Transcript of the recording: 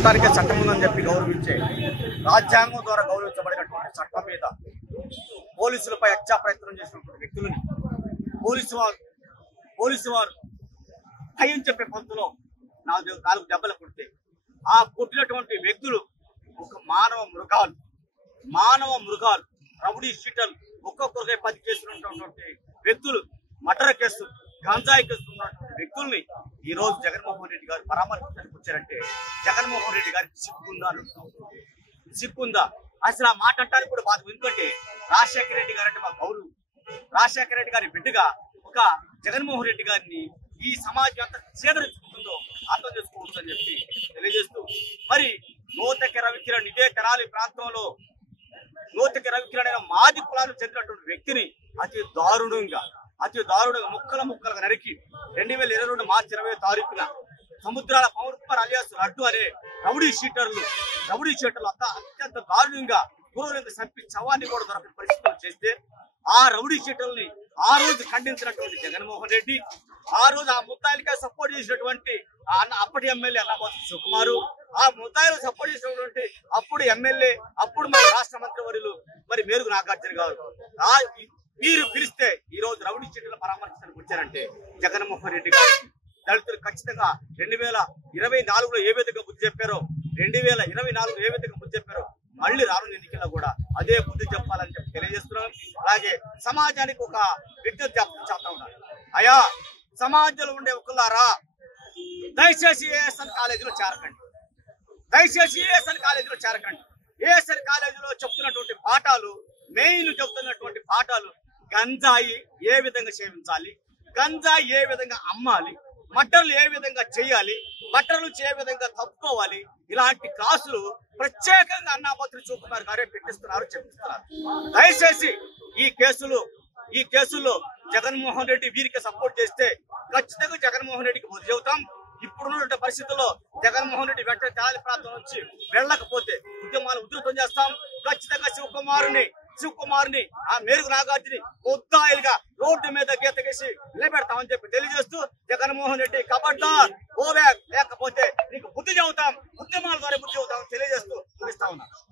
చట్టానికే చట్టం ఉందని చెప్పి గౌరవించే రాజ్యాంగం ద్వారా గౌరవించబడినటువంటి చట్టం మీద పోలీసులపై హత్యా ప్రయత్నం చేసినటువంటి వ్యక్తులని పోలీసు వారు భయం చెప్పే పంతులో నాలుగు దెబ్బలు కొడితే ఆ కొట్టినటువంటి వ్యక్తులు ఒక మానవ మృగాలు రౌడీ షీటర్లు ఒక్కొక్కరికై 10 కేసులు ఉన్నటువంటి వ్యక్తులు, మర్డర్ కేసు, గంజాయి కేసు ఉన్నటువంటి వ్యక్తుల్ని ఈ రోజు జగన్మోహన్ రెడ్డి గారు పరామర్శించడానికి వచ్చారంటే జగన్మోహన్ రెడ్డి గారికి సిగ్గుందా? అసలు ఆ మాట అంటానికి కూడా బాధ. ఎందుకంటే రాజశేఖర రెడ్డి గారు అంటే మా గౌరవం. రాజశేఖర రెడ్డి గారి బిడ్డగా ఒక జగన్మోహన్ రెడ్డి గారిని ఈ సమాజం ఎంత చేదరించుకుంటుందో అర్థం చేసుకోవచ్చు అని చెప్పి తెలియజేస్తూ, మరి నూతక రవికిరణ్ ఇదే తెనాలి ప్రాంతంలో నూతక రవికిరణ్ మాది కులాలకు చెందినటువంటి వ్యక్తిని అతి దారుణంగా ముక్కలుగా నరికి 2022 మార్చి 20వ తారీఖున సముద్రాల పవన్ కుమార్ అలియాస్ లడ్డు అనే రౌడీ షీటర్లు అత్యంత దారుణంగా పూర్వలింగ చంపి చవాన్ని కూడా దొరకని పరిస్థితులు చేస్తే ఆ రౌడీ షీటర్ని ఆ రోజు ఖండించినటువంటి జగన్మోహన్ రెడ్డి, ఆ రోజు ఆ ముద్దాయిలకే సపోర్ట్ చేసినటువంటి అప్పటి ఎమ్మెల్యే అన్నమోతు సుకుమారు, ఆ ముద్దాయిలకు సపోర్ట్ చేసినటువంటి అప్పుడు ఎమ్మెల్యే, అప్పుడు మరి రాష్ట్ర మంత్రివర్యులు మరి మేరుగు నాగార్జున గారు మీరు పిలిస్తే ఈ రోజు రౌడీ షీటర్ల పరామర్శించడానికి వచ్చారంటే జగన్మోహన్ రెడ్డి గారు దళితులు ఖచ్చితంగా 2024లో ఏ విధంగా బుద్ధి చెప్పారో 2024లో ఏ విధంగా బుద్ధి చెప్పారో మళ్ళీ రానున్న ఎన్నికల్లో కూడా అదే బుద్ధి చెప్పాలని చెప్పి తెలియజేస్తున్నాం. అలాగే సమాజానికి ఒక విజ్ఞప్తి చేస్తా ఉన్నారు. అయా సమాజంలో ఉండే ఒకలారా, దయచేసి ఏఎస్ఎన్ కాలేజీలో చేరకండి. ఏఎస్ఎన్ కాలేజీలో చెప్తున్నటువంటి పాఠాలు, చెప్తున్నటువంటి పాఠాలు గంజాయి ఏ విధంగా సేవించాలి, గంజాయి ఏ విధంగా అమ్మాలి, మట్టర్లు ఏ విధంగా చేయాలి, బట్టర్లు ఏ విధంగా తప్పుకోవాలి, ఇలాంటి క్లాసులు ప్రత్యేకంగా అన్నాపత్రి సుకుమార్ గారే పెట్టిస్తున్నారు, చెప్పిస్తున్నారు. దయచేసి ఈ కేసుల్లో జగన్మోహన్ రెడ్డి వీరికి సపోర్ట్ చేస్తే ఖచ్చితంగా జగన్మోహన్ రెడ్డికి బుద్ధి చెబుతాం. ఇప్పుడున్న పరిస్థితుల్లో జగన్మోహన్ రెడ్డి వెంటనే తెనాలి ప్రాంతం నుంచి వెళ్ళకపోతే ఉద్యమాలు ఉధృతం చేస్తాం. ఖచ్చితంగా శివకుమార్ని ఆ మేరుగు నాగార్జుని ముద్దాయిలుగా రోడ్డు మీద గీత గీసి నిలబెడతామని చెప్పి తెలియజేస్తూ, జగన్మోహన్ రెడ్డి కబడ్దార్, లేకపోతే నీకు బుద్ధి చెబుతాం, ఉద్యమాల ద్వారా బుద్ధి చెబుతాం.